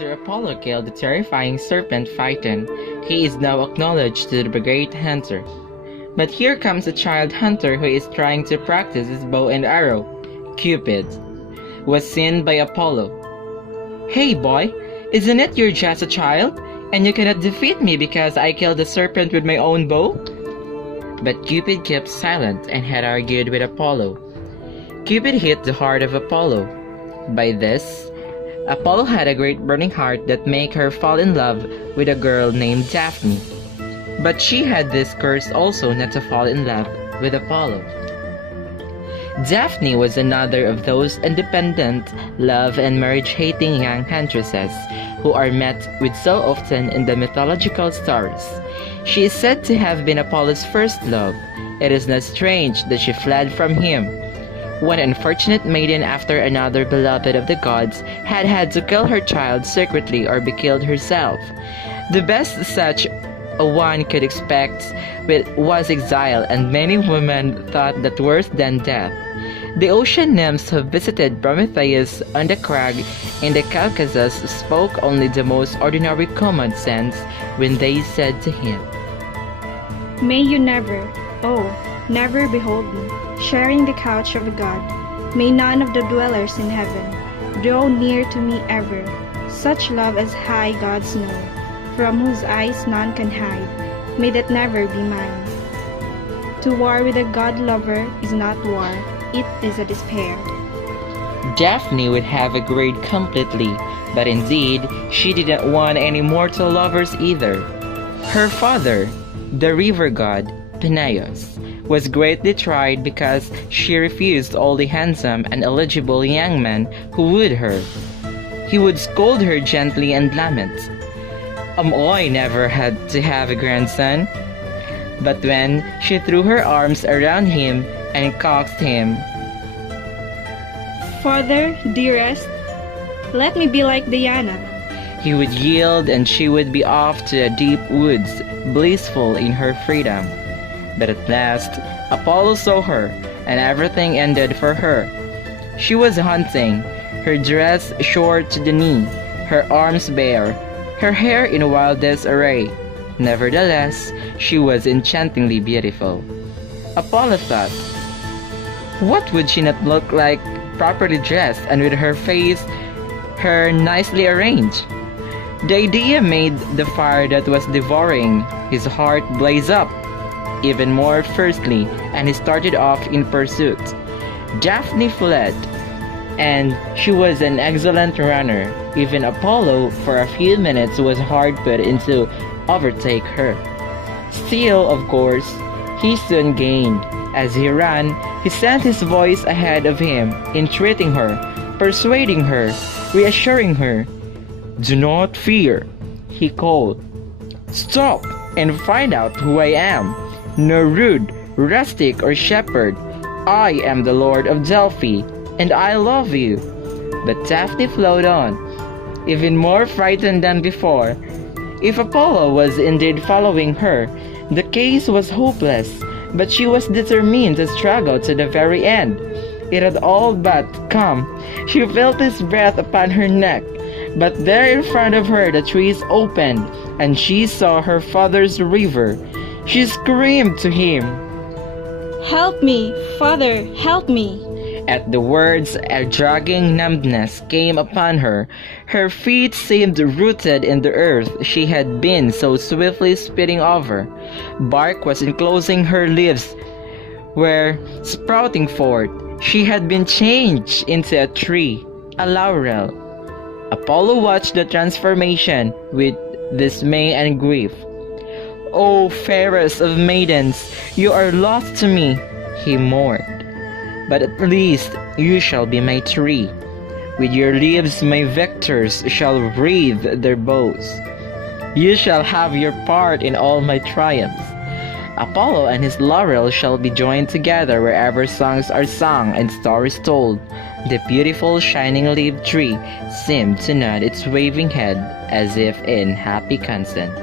After Apollo killed the terrifying serpent Phaeton, he is now acknowledged to be the great hunter. But here comes a child hunter who is trying to practice his bow and arrow. Cupid was seen by Apollo. "Hey boy, isn't it you're just a child, and you cannot defeat me because I killed the serpent with my own bow?" But Cupid kept silent and had argued with Apollo. Cupid hit the heart of Apollo. By this, Apollo had a great burning heart that made her fall in love with a girl named Daphne. But she had this curse also not to fall in love with Apollo. Daphne was another of those independent, love and marriage-hating young huntresses who are met with so often in the mythological stories. She is said to have been Apollo's first love. It is not strange that she fled from him. One unfortunate maiden after another beloved of the gods had to kill her child secretly or be killed herself. The best such a one could expect was exile, and many women thought that worse than death. The ocean nymphs who visited Prometheus on the crag in the Caucasus spoke only the most ordinary common sense when they said to him, "May you never, oh, never behold me, sharing the couch of a god. May none of the dwellers in heaven draw near to me ever. Such love as high gods know, from whose eyes none can hide. May that never be mine. To war with a god-lover is not war, it is a despair." Daphne would have agreed completely, but indeed, she didn't want any mortal lovers either. Her father, the river god, Peneus, was greatly tried because she refused all the handsome and eligible young men who wooed her. He would scold her gently and lament, I never had to have a grandson." But when she threw her arms around him and coaxed him, "Father, dearest, let me be like Diana," he would yield and she would be off to the deep woods, blissful in her freedom. But at last, Apollo saw her, and everything ended for her. She was hunting, her dress short to the knee, her arms bare, her hair in wildest array. Nevertheless, she was enchantingly beautiful. Apollo thought, what would she not look like properly dressed and with her hair nicely arranged? The idea made the fire that was devouring his heart blaze up even more fiercely, and he started off in pursuit. Daphne fled, and she was an excellent runner. Even Apollo, for a few minutes, was hard put to overtake her. Still, of course, he soon gained. As he ran, he sent his voice ahead of him, entreating her, persuading her, reassuring her. "Do not fear," he called. "Stop and find out who I am. No rude, rustic, or shepherd. I am the Lord of Delphi, and I love you." But Daphne flowed on, even more frightened than before. If Apollo was indeed following her, the case was hopeless, but she was determined to struggle to the very end. It had all but come. She felt his breath upon her neck, but there in front of her the trees opened, and she saw her father's river. She screamed to him, "Help me, father, help me." At the words, a dragging numbness came upon her. Her feet seemed rooted in the earth she had been so swiftly speeding over. Bark was enclosing her leaves were sprouting forth. She had been changed into a tree, a laurel. Apollo watched the transformation with dismay and grief. "O fairest of maidens, you are lost to me," he mourned. "But at least you shall be my tree. With your leaves my victors shall wreathe their bows. You shall have your part in all my triumphs. Apollo and his laurel shall be joined together wherever songs are sung and stories told." The beautiful shining-leaved tree seemed to nod its waving head as if in happy consent.